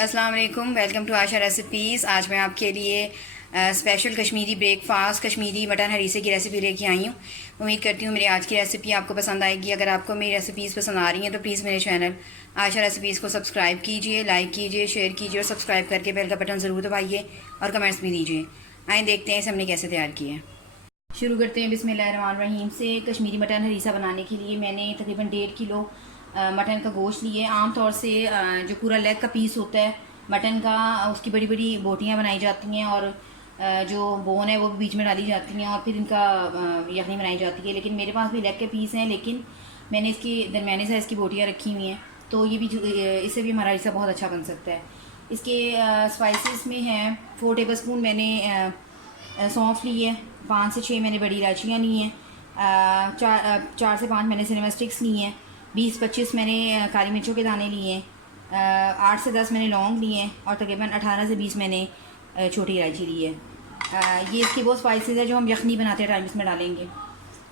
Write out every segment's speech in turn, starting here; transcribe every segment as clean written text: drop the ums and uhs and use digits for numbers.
अस्सलाम वालेकुम, welcome to Asha recipes. आज मैं आपके लिए special Kashmiri breakfast Kashmiri mutton हरीसे की रेसिपी लेके आई हूँ। उम्मीद करती हूँ मेरी आज की रेसिपी आपको पसंद आएगी। अगर आपको मेरी रेसिपीज़ पसंद आ रही हैं तो प्लीज़ मेरे चैनल आशा रेसिपीज़ को सब्सक्राइब कीजिए, लाइक कीजिए, शेयर कीजिए और सब्सक्राइब करके बेल का बटन ज़रूर दबाइए और कमेंट्स भी दीजिए। आइए देखते हैं इसे हमने कैसे तैयार किया है। शुरू करते हैं बिस्मिल्लाहिर्रहमानिर्रहीम से। कश्मीरी मटन हरीसा बनाने के लिए मैंने तकरीबन 1.5 किलो मटन का गोश्त लिए। आम तौर से जो पूरा लेग का पीस होता है मटन का, उसकी बड़ी बड़ी बोटियाँ बनाई जाती हैं और जो बोन है वो भी बीच में डाली जाती हैं और फिर इनका यखनी बनाई जाती है। लेकिन मेरे पास भी लेग के पीस हैं, लेकिन मैंने इसकी दरमियानी साइज़ की बोटियाँ रखी हुई हैं, तो ये भी इससे भी हमारा हरीसा बहुत अच्छा बन सकता है। इसके स्पाइसेस में हैं 4 टेबल स्पून मैंने सौंफ ली है, 5 से 6 मैंने बड़ी इलायचियाँ ली हैं, 4 से 5 मैंने सिनेमा स्टिक्स ली हैं, 20-25 मैंने काली मिर्चों के दाने लिए हैं, 8 से 10 मैंने लौंग लिए हैं और तकरीबन 18 से 20 मैंने छोटी इलायची ली है। ये इसके वो स्पाइसेस है जो हम यखनी बनाते हैं टाइम इसमें डालेंगे,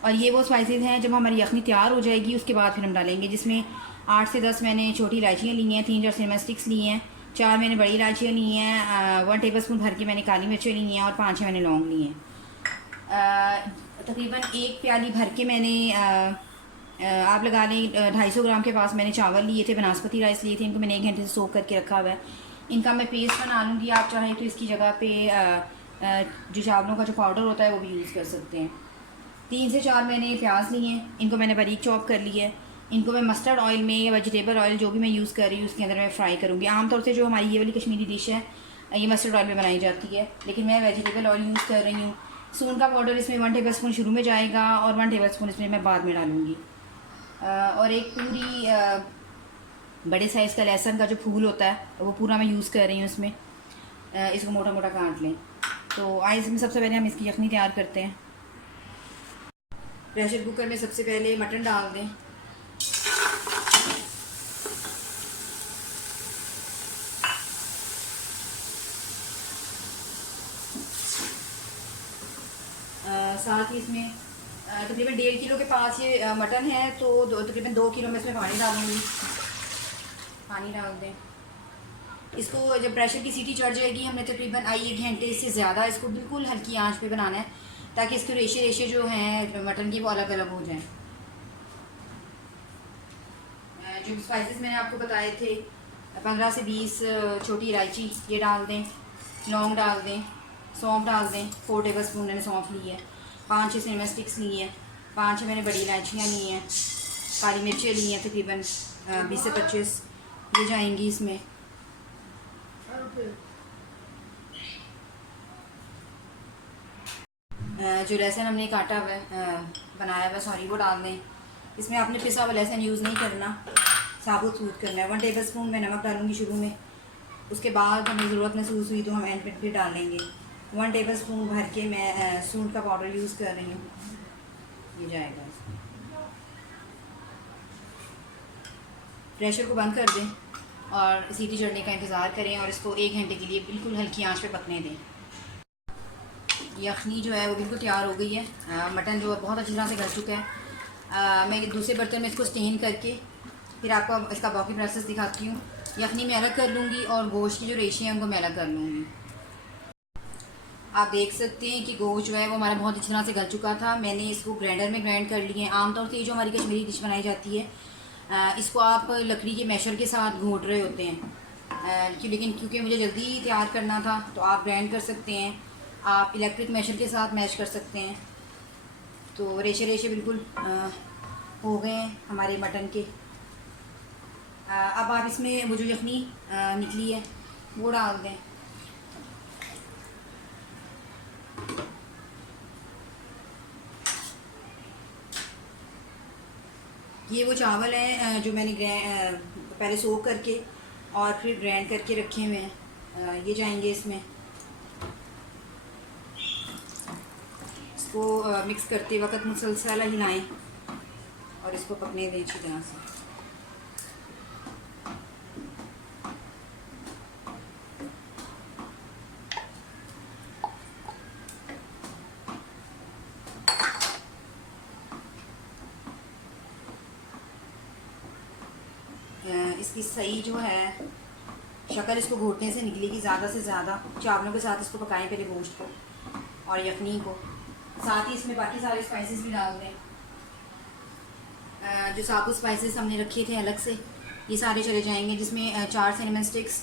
और ये वो स्पाइसेस हैं जब हमारी यखनी तैयार हो जाएगी उसके बाद फिर हम डालेंगे, जिसमें 8 से 10 मैंने छोटी इलायचियाँ ली हैं, 3-4 सिनेमा स्टिक्स ली हैं, 4 मैंने बड़ी इलायचियाँ ली हैं, 1 टेबल स्पून भर के मैंने काली मिर्चें ली हैं और 5-6 मैंने लौंग ली हैं। तकरीबन 1 प्याली भर के मैंने आप लगा लें 250 ग्राम के पास मैंने चावल लिए थे, बनास्पति राइस लिए थे। इनको मैंने 1 घंटे से सोक करके रखा हुआ है। इनका मैं पेस्ट बना लूँगी। आप चाहें तो इसकी जगह पे जो चावलों का जो पाउडर होता है वो भी यूज़ कर सकते हैं। 3 से 4 मैंने प्याज लिए हैं, इनको मैंने बारीक चॉप कर लिया है। इनको मैं मस्टर्ड ऑयल में या वेजिटेबल ऑयल जो भी मैं यूज़ कर रही हूँ उसके अंदर मैं फ्राई करूँगी। आमतौर से जो हमारी ये वाली कश्मीरी डिश है ये मस्टर्ड ऑयल में बनाई जाती है, लेकिन मैं वेजिटेबल ऑयल यूज़ कर रही हूँ। सून का पाउडर इसमें 1 टेबल स्पून शुरू में जाएगा और 1 टेबल स्पून इसमें मैं बाद में डालूँगी। और एक पूरी बड़े साइज़ का लहसुन का जो फूल होता है वो पूरा मैं यूज़ कर रही हूँ इसमें। इसको मोटा मोटा काट लें। तो आइए इसमें सबसे पहले हम इसकी यखनी तैयार करते हैं। प्रेशर कुकर में सबसे पहले मटन डाल दें। साथ ही इसमें तकरीबन 1.5 किलो के पास ये मटन है, तो तकरीबन 2 किलो में इसमें पानी डालूँगी। पानी डाल दें। इसको जब प्रेशर की सीटी चढ़ जाएगी हमने तकरीबन 1 घंटे से ज़्यादा इसको बिल्कुल हल्की आंच पे बनाना है, ताकि इसके रेशे रेशे जो हैं मटन की वो अलग अलग हो जाएं। जो स्पाइसेस मैंने आपको बताए थे 15 से 20 छोटी इलायची ये डाल दें, लौंग डाल दें, सौंफ डाल दें, 4 टेबल स्पून मैंने सौंफ ली है, 5-6 सिनेमा स्टिक्स ली हैं, 5-6 मैंने बड़ी इलायचियाँ ली हैं, काली मिर्चें ली हैं तकरीबन 20 से 25 ये जाएंगी इसमें। जो लहसुन हमने काटा हुआ है बनाया हुआ सॉरी वो डाल दें। इसमें आपने पिसा हुआ लहसुन यूज़ नहीं करना, साबुत सूद करना है। 1 टेबल स्पून मैं नमक डालूँगी शुरू में, उसके बाद हमें ज़रूरत महसूस हुई तो हम एंड पे फिर डालेंगे। 1 टेबल स्पून भर के मैं सूंड का पाउडर यूज़ कर रही हूँ, ये जाएगा इसमें। प्रेशर को बंद कर दें और सीटी चढ़ने का इंतज़ार करें और इसको 1 घंटे के लिए बिल्कुल हल्की आंच पे पकने दें। यखनी जो है वो बिल्कुल तैयार हो गई है। मटन जो है बहुत अच्छी तरह से गल चुका है। मैं दूसरे बर्तन में इसको स्टेन करके फिर आपको इसका बाकी प्रोसेस दिखाती हूँ। यखनी मैं अलग कर लूँगी और गोश्त की जो रेशे हैं उनको मैं अलग कर लूँगी। आप देख सकते हैं कि गोश्त जो है वो हमारा बहुत अच्छी तरह से गल चुका था। मैंने इसको ग्राइंडर में ग्राइंड कर लिए हैं। आमतौर से ये जो हमारी कश्मीरी डिश बनाई जाती है इसको आप लकड़ी के मैशर के साथ घोट रहे होते हैं, लेकिन क्योंकि मुझे जल्दी तैयार करना था तो आप ग्राइंड कर सकते हैं, आप इलेक्ट्रिक मैशर के साथ मैश कर सकते हैं। तो रेशे रेशे बिल्कुल हो गए हैं हमारे मटन के। अब आप इसमें वो जो यखनी निकली है वो डाल दें। ये वो चावल हैं जो मैंने पहले सोक करके और फिर ग्राइंड करके रखे हुए हैं, ये जाएंगे इसमें। इसको मिक्स करते वक्त मुसलसल हिलाएं और इसको पकने दें अच्छी तरह से। इसकी सही जो है शक्कर इसको घोटने से निकलेगी ज़्यादा से ज़्यादा। चावलों के साथ इसको पकाएं पहले, गोश्त को और यखनी को, साथ ही इसमें बाकी सारे स्पाइसेस भी डाल दें। जो साबुत स्पाइसेस हमने रखे थे अलग से, ये सारे चले जाएंगे, जिसमें 4 सिनेमन स्टिक्स,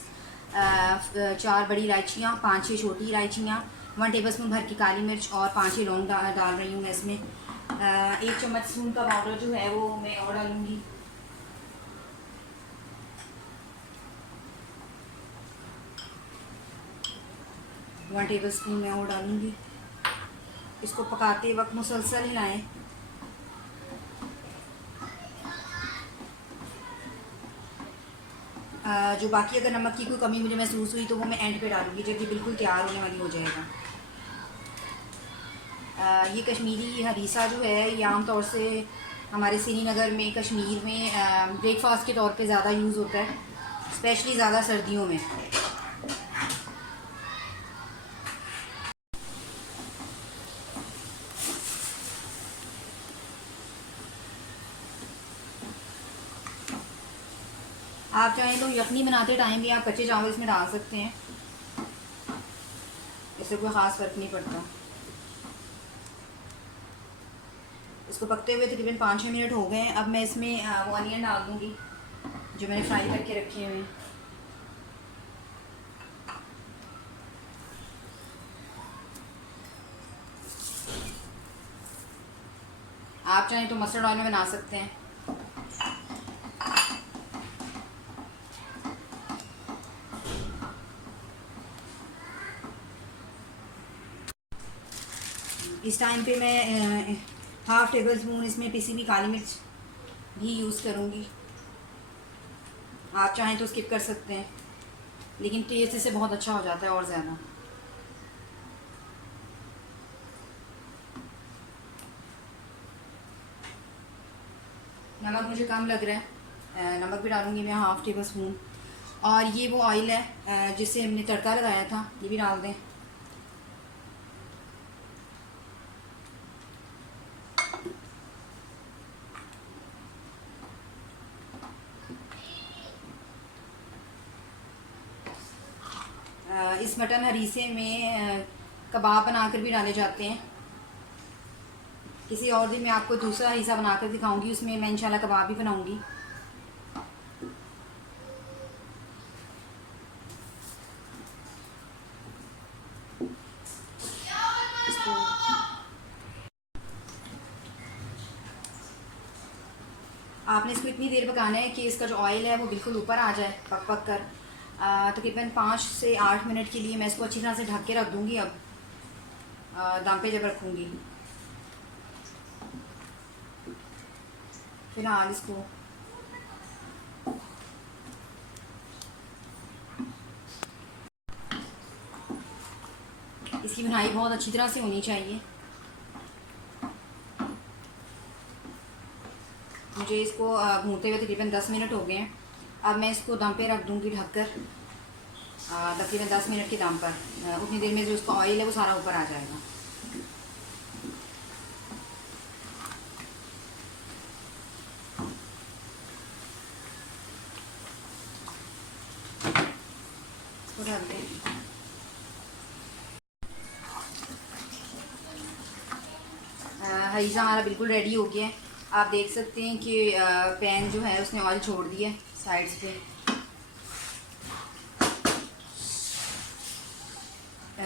4 बड़ी इलायचियाँ, 5-6 छोटी इलायचियाँ, 1 टेबलस्पून भर की काली मिर्च और 5-6 लौंग डाल रही हूँ मैं इसमें। 1 चम्मच स्पून का पाउडर जो है वो मैं और डालूँगी। वन टेबल स्पून मैं और डालूँगी। इसको पकाते वक्त मुसलसल हिलाएं। जो बाकी अगर नमक की कोई कमी मुझे महसूस हुई तो वो मैं एंड पे डालूँगी जब ये बिल्कुल तैयार होने वाली हो जाएगा। ये कश्मीरी हरीसा जो है ये आम तौर से हमारे श्रीनगर में, कश्मीर में ब्रेकफास्ट के तौर पे ज़्यादा यूज़ होता है, स्पेशली ज़्यादा सर्दियों में। आप चाहें तो यखनी बनाते टाइम भी आप कच्चे चावल इसमें डाल सकते हैं, इससे कोई ख़ास फ़र्क नहीं पड़ता। इसको पकते हुए तकरीबन 5-6 मिनट हो गए हैं। अब मैं इसमें ऑनियन डाल दूँगी जो मैंने फ्राई करके रखे हुए हैं। आप चाहें तो मस्टर्ड ऑयल में बना सकते हैं। इस टाइम पे मैं 1/2 टेबल स्पून इसमें पिसी हुई काली मिर्च भी यूज़ करूँगी। आप चाहें तो स्किप कर सकते हैं, लेकिन टेस्ट इससे बहुत अच्छा हो जाता है और ज़्यादा। नमक मुझे कम लग रहा है, नमक भी डालूँगी मैं 1/2 टेबल स्पून। और ये वो ऑयल है जिससे हमने तड़का लगाया था, ये भी डाल दें। इस मटन हरीसे में कबाब बनाकर भी डाले जाते हैं। किसी और दिन मैं आपको दूसरा हरीसा बनाकर दिखाऊंगी, उसमें मैं इंशाल्लाह कबाब भी बनाऊंगी। आपने इसको इतनी देर पकाना है कि इसका जो ऑयल है वो बिल्कुल ऊपर आ जाए, पक पक कर। तकरीबन 5 से 8 मिनट के लिए मैं इसको अच्छी तरह से ढक के रख दूँगी। अब दम पे जब रखूँगी, फिलहाल इसको इसकी बुनाई बहुत अच्छी तरह से होनी चाहिए। मुझे इसको भूनते हुए तकरीबन 10 मिनट हो गए हैं। अब मैं इसको दम पे रख दूँगी ढककर, तकरीबन 10 मिनट के दम पर। उतनी देर में जो उसका ऑयल है वो सारा ऊपर आ जाएगा। इसको ढक दें। हरीसा हमारा बिल्कुल रेडी हो गया है। आप देख सकते हैं कि पैन जो है उसने ऑयल छोड़ दिया है साइड्स पे।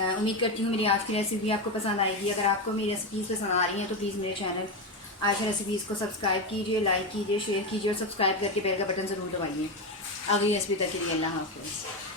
उम्मीद करती हूँ मेरी आज की रेसिपी आपको पसंद आएगी। अगर आपको मेरी रेसिपीज़ पसंद आ रही हैं तो प्लीज़ मेरे चैनल आयशा रेसिपीज़ को सब्सक्राइब कीजिए, लाइक कीजिए, शेयर कीजिए और सब्सक्राइब करके बेल का बटन ज़रूर दबाइए। अगली रेसिपी तक के लिए अल्लाह हाफ़िज़।